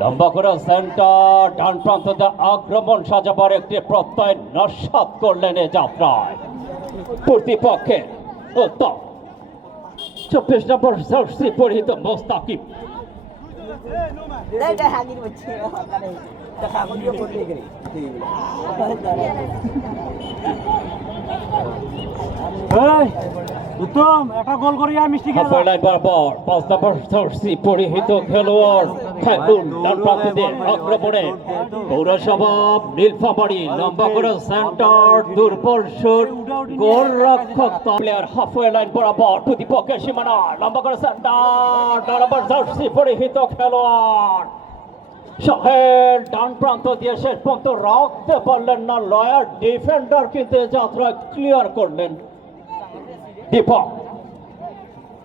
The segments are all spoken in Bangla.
লম্বা করে সেন্টার ডান প্রান্ততে আক্রমণ সাজাবার একটি প্রত্যয় নস্বাত করলেন এ যাত্রায়। প্রতিপক্ষে উত্তম। চব্বিশ নম্বর জার্সি পরিহিত মোস্তাকিব। đây উত্তম, একটা গোল মিষ্টি বরাবর পাঁচ নম্বর জার্সি পরিহিত খেলোয়াড় খাইলুল ডান প্রান্ত দিয়ে আক্রমণে পৌরসভা নীলফামারি লম্বা করে সেন্টার দুর্বল গোল রক্ষক প্লেয়ার হাফওয়ে লাইন বরাবর প্রতিপক্ষের সীমানা, লম্বা করে সেন্টার ডান নম্বর জার্সি পরিহিত খেলোয়াড়। শাহের ডান প্রান্ত দিয়ে শেষ পর্যন্ত রাখতে পারলেন না, লয়ার ডিফেন্ডার কিন্তু যাত্রা ক্লিয়ার করলেন। দীপক।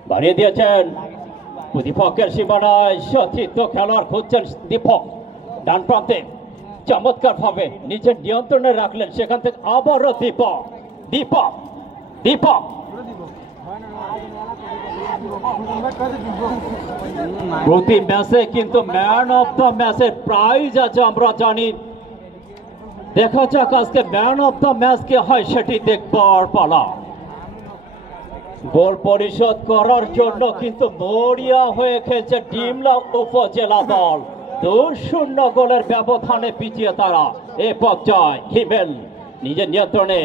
বাড়িয়ে নিজের নিয়ন্ত্রণে রাখলেন সেখান থেকে আবারও ম্যাচে কিন্তু ম্যান অফ দ্য ম্যাচের প্রাইজ আছে আমরা জানি। দেখা যাক আজকে ম্যান অফ দ্য ম্যাচ কে হয় সেটি দেখবার পালা। গোল পরিশোধ করার জন্য কিন্তু মরিয়া হয়ে খেলছে ডিমলা উপজেলা দল। দুই শূন্য গোলের ব্যবধানে পিছিয়ে তারা। এ পর্যায়ে হিমেল নিজের নিয়ন্ত্রণে